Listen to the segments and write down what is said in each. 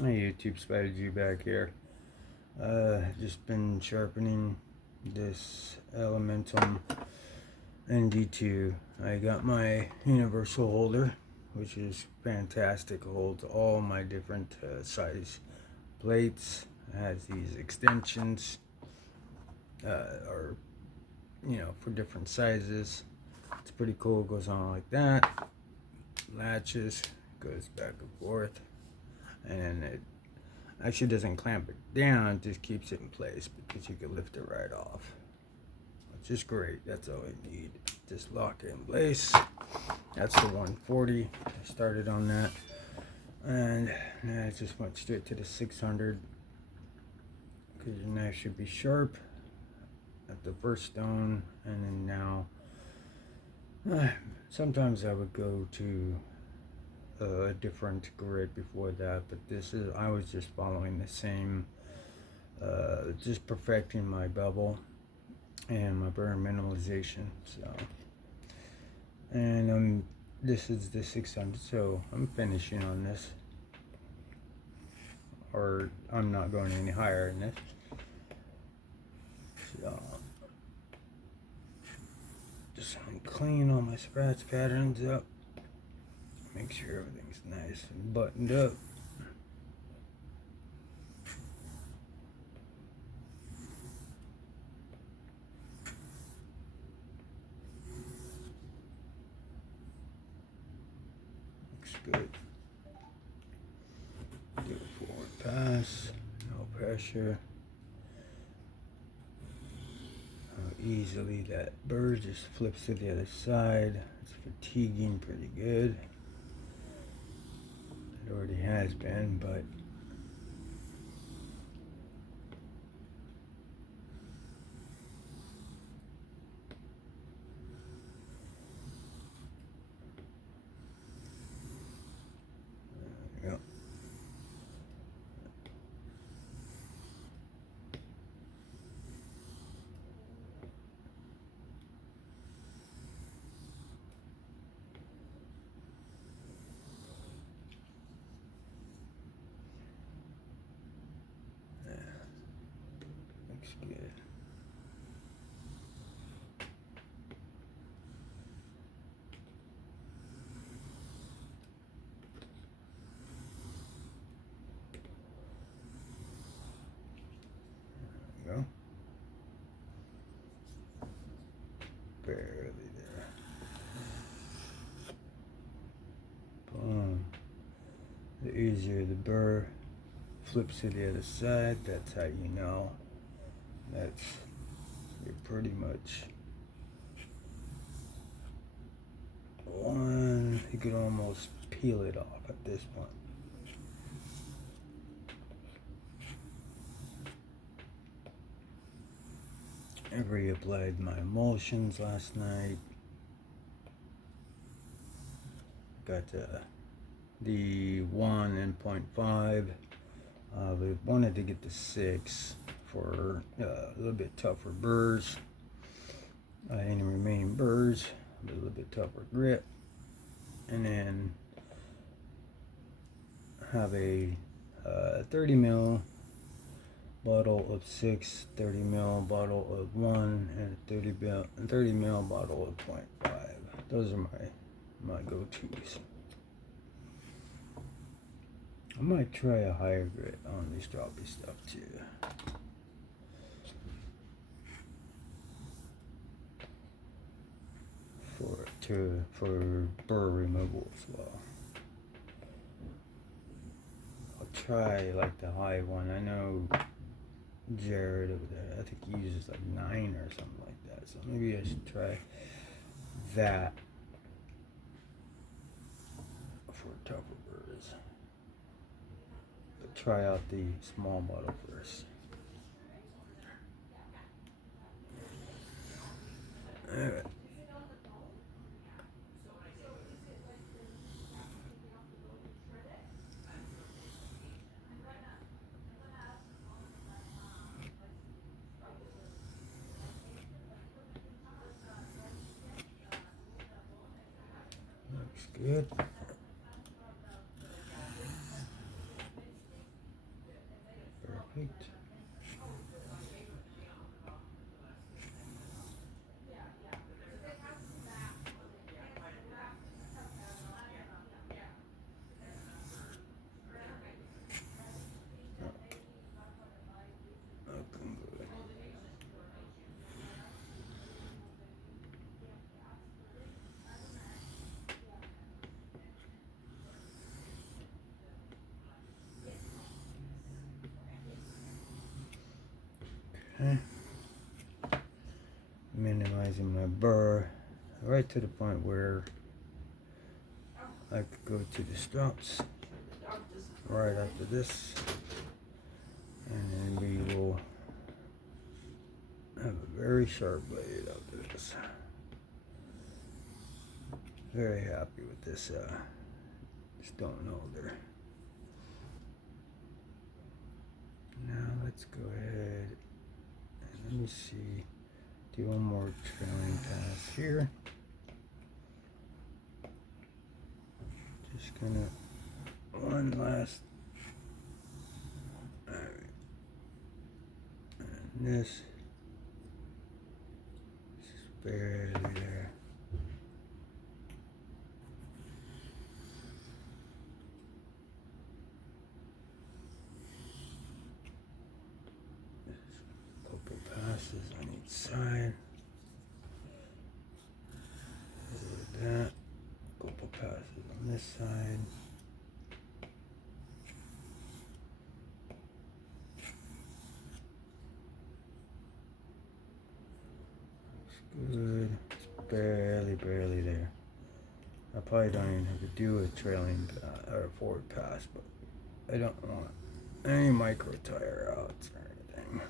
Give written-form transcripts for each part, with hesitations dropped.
Hey YouTube, Spider G back here. Just been sharpening this Elementum ND2. I got my universal holder, which is fantastic. It holds all my different size plates. It has these extensions, or for different sizes. It's pretty cool. It goes on like that. Latches, goes back and forth, and it actually doesn't clamp it down, it just keeps it in place because you can lift it right off, which is great. That's all I need. Just lock it in place. That's the 140. I started on that, and I just went straight to the 600 because your knife should be sharp at the first stone. And then now sometimes I would go to a different grid before that, but I was just following the same, just perfecting my bevel and my burn minimalization. So, and this is the 600, so I'm finishing on this, or I'm not going any higher than this. So just clean all my scratch patterns up, make sure everything's nice and buttoned up. Looks good. Do a forward pass, no pressure. How easily that burr just flips to the other side. It's fatiguing pretty good. It already has been, but there we go. Looks good. There we go. Barely there. Boom. The easier the burr flips to the other side, that's how you know you're pretty much one. You could almost peel it off at this point. I reapplied my emulsions last night. Got the 1 and 0.5. We wanted to get the 6 for a little bit tougher burrs. Any remaining burrs, a little bit tougher grip, and then have a 30 mil bottle of 6, 30 mil bottle of 1, and a 30 mil bottle of 0.5. Those are my go-tos. I might try a higher grit on this droppy stuff too. For burr removal as well. I'll try like the high one. I know Jared over there, I think he uses like 9 or something like that. So maybe I should try that for tougher burrs. But try out the small bottle first. Alright. Looks good. Perfect. Looking good. Okay. Minimizing my burr right to the point where I could go to the stops right after this, and then we will have a very sharp blade after this. Very happy with this stone holder. Now let's go ahead and let me see, do one more trailing pass here. Just gonna one last, all right, and this is barely there. Couple passes on each side. That. Couple passes on this side. Looks good. It's barely there. I probably don't even have to do a trailing or a forward pass, but I don't want any micro tire outs or anything.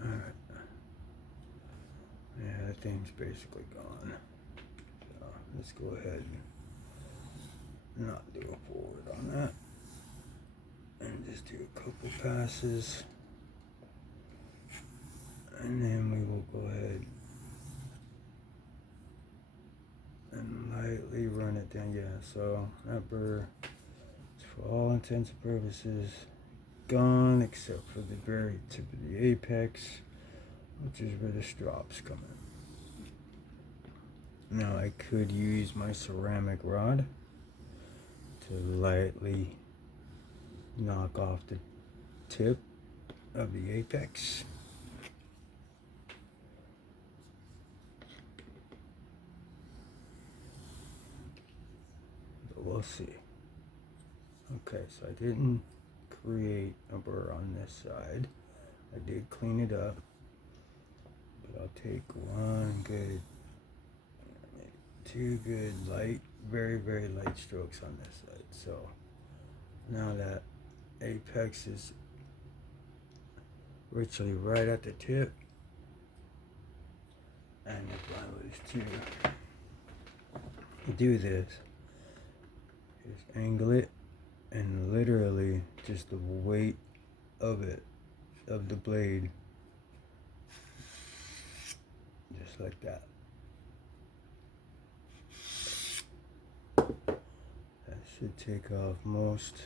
Alright. Yeah, that thing's basically gone. So let's go ahead and not do a forward on that. And just do a couple passes. And then we will go ahead and lightly run it down. Yeah, so that burr is for all intents and purposes gone except for the very tip of the apex, which is where the strops come in. Now I could use my ceramic rod to lightly knock off the tip of the apex. But we'll see. Okay, so I didn't create a burr on this side. I did clean it up, but I'll take one good, maybe two good light, very light strokes on this side. So now that apex is virtually right at the tip, and if I was to do this, just angle it, and literally just the weight of it, of the blade, just like that. That should take off most.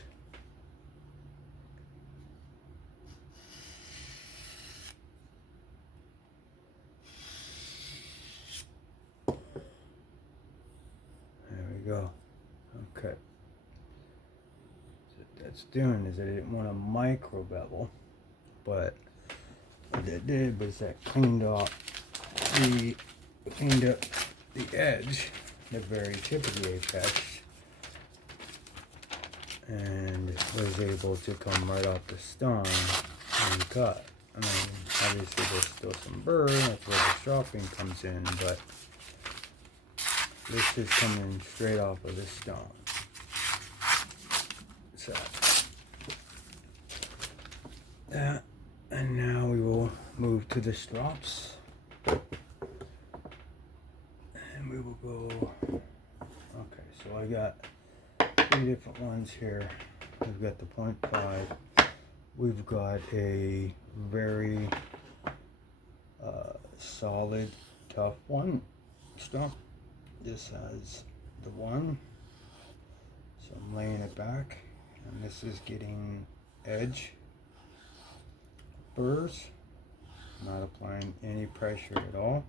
There we go. Okay. It's doing is I didn't want to micro bevel, but what that did was that cleaned up the edge, the very tip of the apex, and was able to come right off the stone and cut. I mean, obviously there's still some burr, that's where the sharpening comes in, but this is coming straight off of the stone. So that, and now we will move to the strops, and we will go. Okay, so I got three different ones here. We've got the 0.5. We've got a very solid, tough one strop. This has the 1, so I'm laying it back, And this is getting edge burrs, not applying any pressure at all,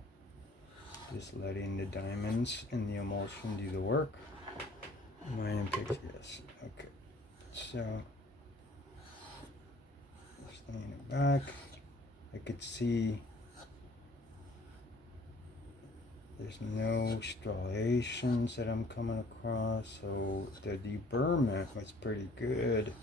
just letting the diamonds and the emulsion do the work. Am I in picture? Yes. Okay. So just laying it back. I could see there's no striations that I'm coming across, so the deburrment was pretty good.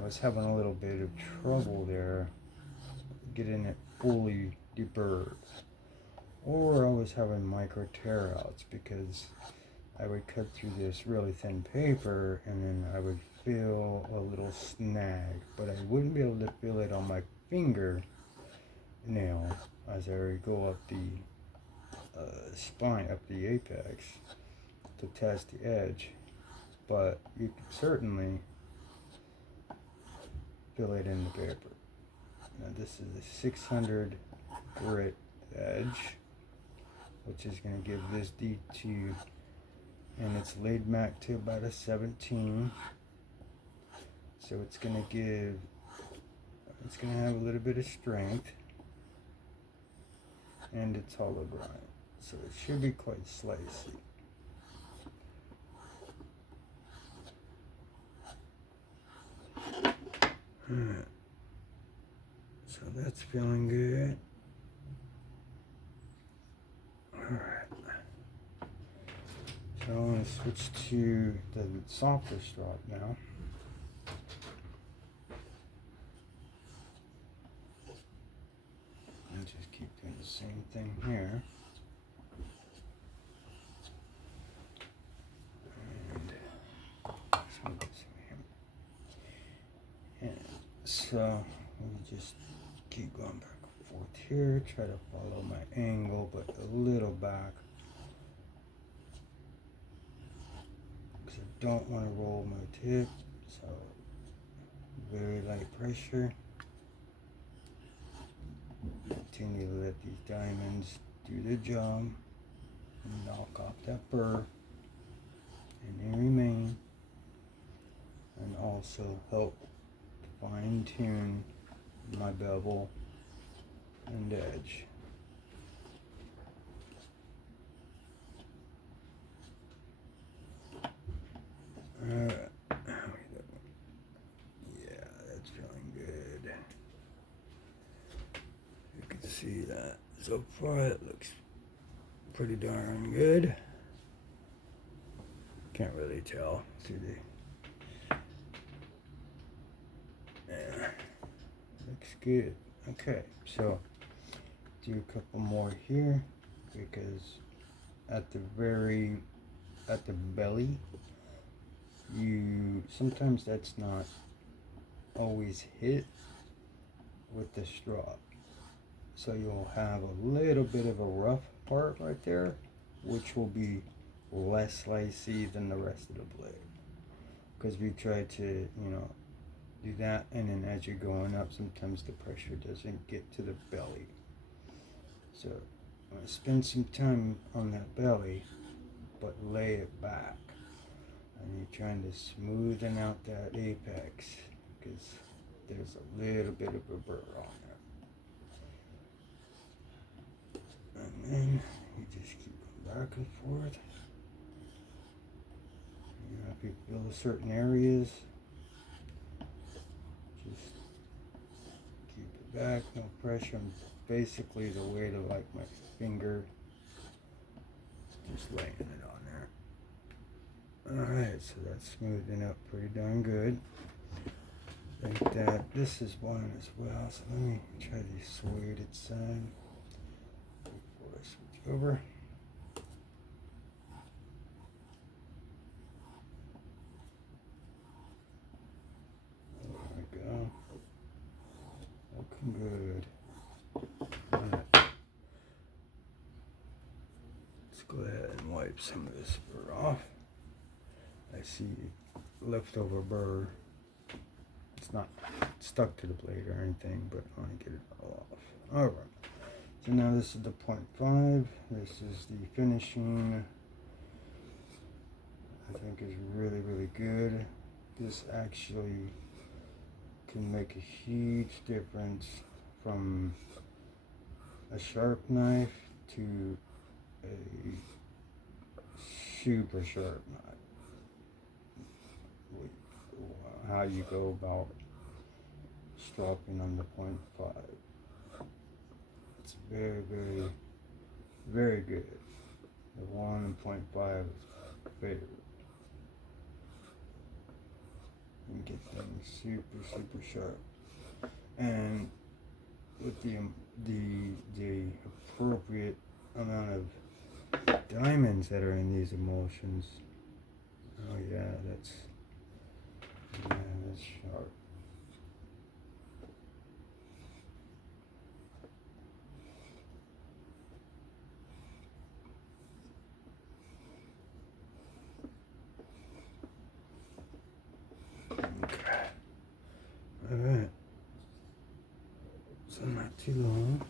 I was having a little bit of trouble there getting it fully deburred, or I was having micro tear outs because I would cut through this really thin paper and then I would feel a little snag, but I wouldn't be able to feel it on my finger nail as I would go up the spine, up the apex to test the edge, but you could certainly feel it in the paper. Now this is a 600 grit edge, which is going to give this D2, and it's laid back to about a 17, so it's going to have a little bit of strength, and it's hollow grind, so it should be quite slicey. Alright, so that's feeling good. Alright, so I want to switch to the softer strop now. And just keep doing the same thing here. So we just keep going back and forth here, try to follow my angle, but a little back, because I don't want to roll my tip, so very light pressure. Continue to let these diamonds do their job, and knock off that burr, and they remain, and also help fine tune my bevel and edge. Yeah, that's feeling good. You can see that so far it looks pretty darn good. Can't really tell through the looks good. Okay, so do a couple more here, because at the belly, sometimes that's not always hit with the strop, so you'll have a little bit of a rough part right there, which will be less slicey than the rest of the blade, because we try to do that, and then as you're going up, sometimes the pressure doesn't get to the belly. So I'm going to spend some time on that belly, but lay it back. And you're trying to smoothen out that apex, because there's a little bit of a burr on there. And then you just keep going back and forth. If you feel certain areas, just keep it back, no pressure. And basically the weight of like my finger, just laying it on there. Alright, so that's smoothing up pretty darn good. I think that this is one as well, so let me try the suede side before I switch over. Good. Right. Let's go ahead and wipe some of this burr off. I see leftover burr. It's not stuck to the blade or anything, but I want to get it all off. Alright. So now this is the 0.5. This is the finishing think is really, really good. This actually can make a huge difference from a sharp knife to a super sharp knife. How you go about stropping on the 0.5. It's very, very, very good. The 1 and 0.5 is favorite. And get things super, super sharp. And with the appropriate amount of diamonds that are in these emulsions. Oh yeah, that's sharp. Okay. Alright. So not too long.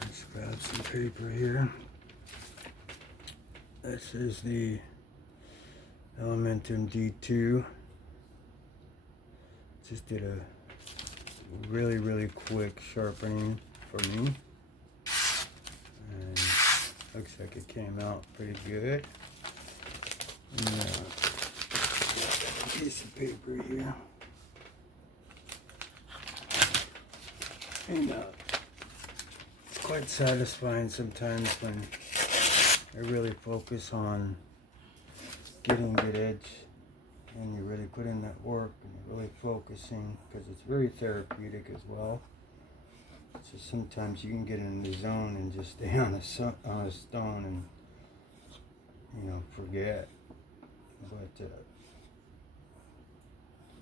Let's grab some paper here. This is the Elementum D2. Just did a really, really quick sharpening for me. And looks like it came out pretty good. And, piece of paper here. And it's quite satisfying sometimes when I really focus on getting good edge and you really put in that work and you're really focusing, because it's very therapeutic as well. So sometimes you can get in the zone and just stay on a stone and, you know, forget. But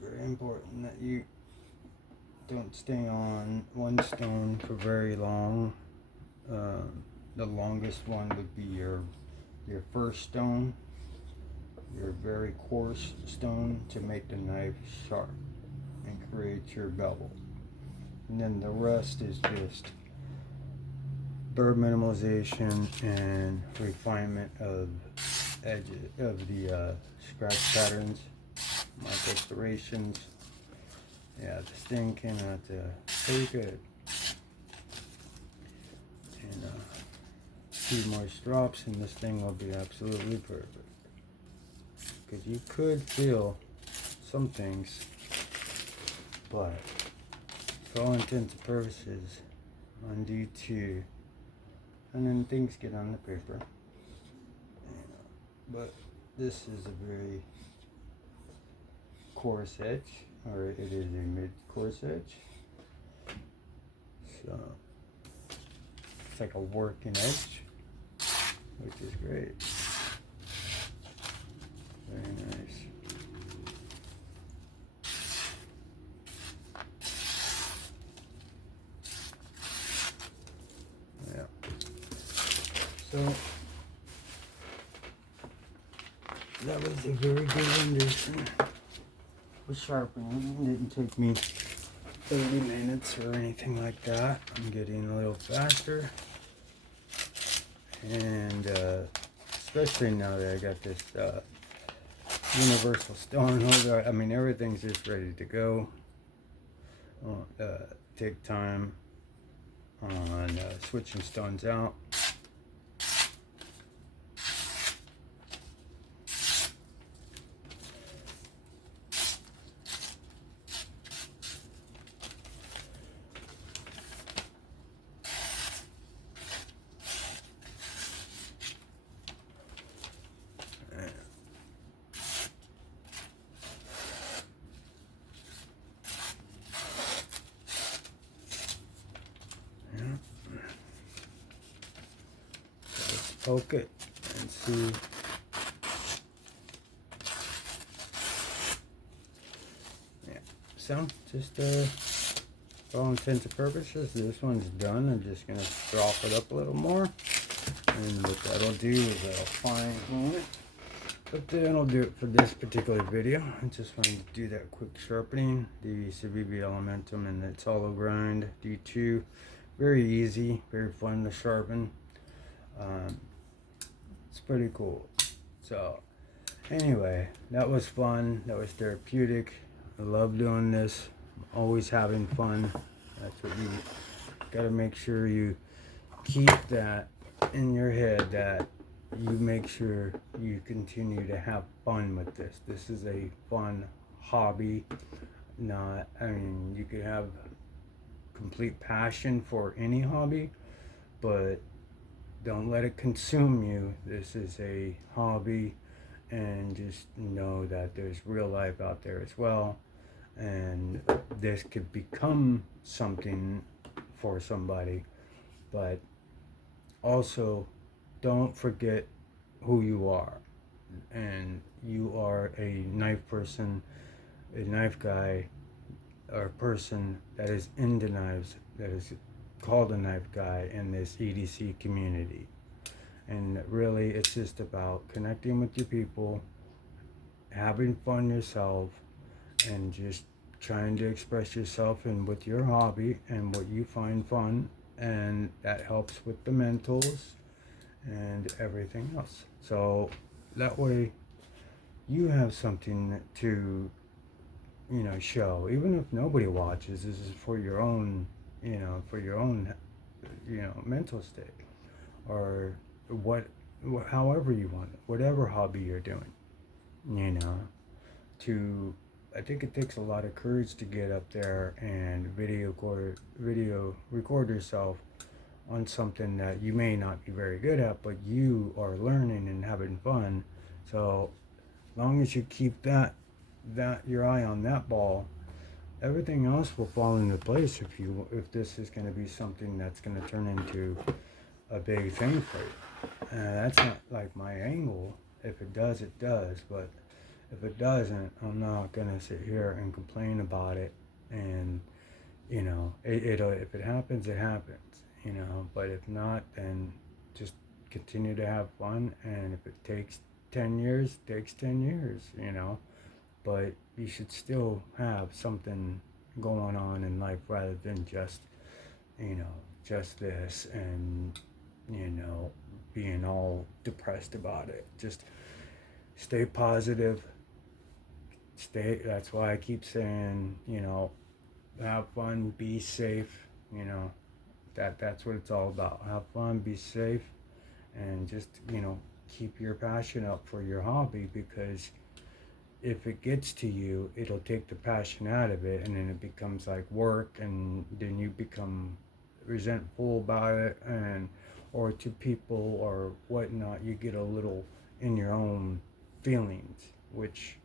very important that you don't stay on one stone for very long. The longest one would be your first stone, your very coarse stone, to make the knife sharp and create your bevel. And then the rest is just burr minimalization and refinement of edges of the scratch patterns, mark explorations. Yeah, this thing came out pretty good. And a few more drops and this thing will be absolutely perfect. Because you could feel some things, but for all intents and purposes, on D2, and then things get on the paper. But this is a very coarse edge, or it is a mid-coarse edge. So it's like a working edge, which is great. Very nice. Yeah. So that was a very good rendition with sharpening. It didn't take me 30 minutes or anything like that. I'm getting a little faster. And especially now that I got this universal stone holder, I mean, everything's just ready to go. Take time on switching stones out. Poke it and see. Yeah, so just for all intents and purposes, this one's done. I'm just gonna drop it up a little more, and what that'll do is I'll fine tune it. But then I'll do it for this particular video. I just wanted to do that quick sharpening, the Civivi Elementum, and its hollow grind D2. Very easy, very fun to sharpen. It's pretty cool. So anyway, that was fun. That was therapeutic. I love doing this. I'm always having fun. That's what you gotta make sure you keep that in your head, that you make sure you continue to have fun with this. This is a fun hobby. Not, I mean, you could have complete passion for any hobby, but don't let it consume you. This is a hobby, and just know that there's real life out there as well, and this could become something for somebody. But also, don't forget who you are, and you are a knife person, a knife guy, or a person that is into knives, that is called a knife guy in this EDC community. And really, it's just about connecting with your people, having fun yourself, and just trying to express yourself and with your hobby and what you find fun, and that helps with the mentals and everything else. So that way you have something to, show, even if nobody watches. This is for your own, for your own, mental state, or what, however you want it, whatever hobby you're doing, you know, to, I think it takes a lot of courage to get up there and video record yourself on something that you may not be very good at, but you are learning and having fun. So as long as you keep that your eye on that ball, everything else will fall into place. If this is going to be something that's going to turn into a big thing for you, that's not like my angle. If it does, it does. But if it doesn't, I'm not going to sit here and complain about it. And it'll, if it happens, it happens. But if not, then just continue to have fun. And if it takes 10 years, it takes 10 years. But you should still have something going on in life, rather than just just this, and being all depressed about it. Just stay positive. That's why I keep saying, have fun, be safe. That's what it's all about. Have fun, be safe, and just keep your passion up for your hobby, because if it gets to you, it'll take the passion out of it, and then it becomes like work, and then you become resentful about it, and or to people or whatnot, you get a little in your own feelings, which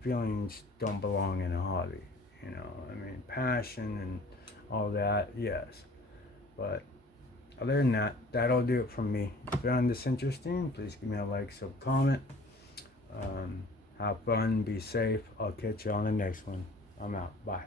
feelings don't belong in a hobby. I mean, passion and all that, yes, but other than that, that'll do it from me. If you found this interesting, please give me a like, sub, comment. Have fun, be safe. I'll catch you on the next one. I'm out. Bye.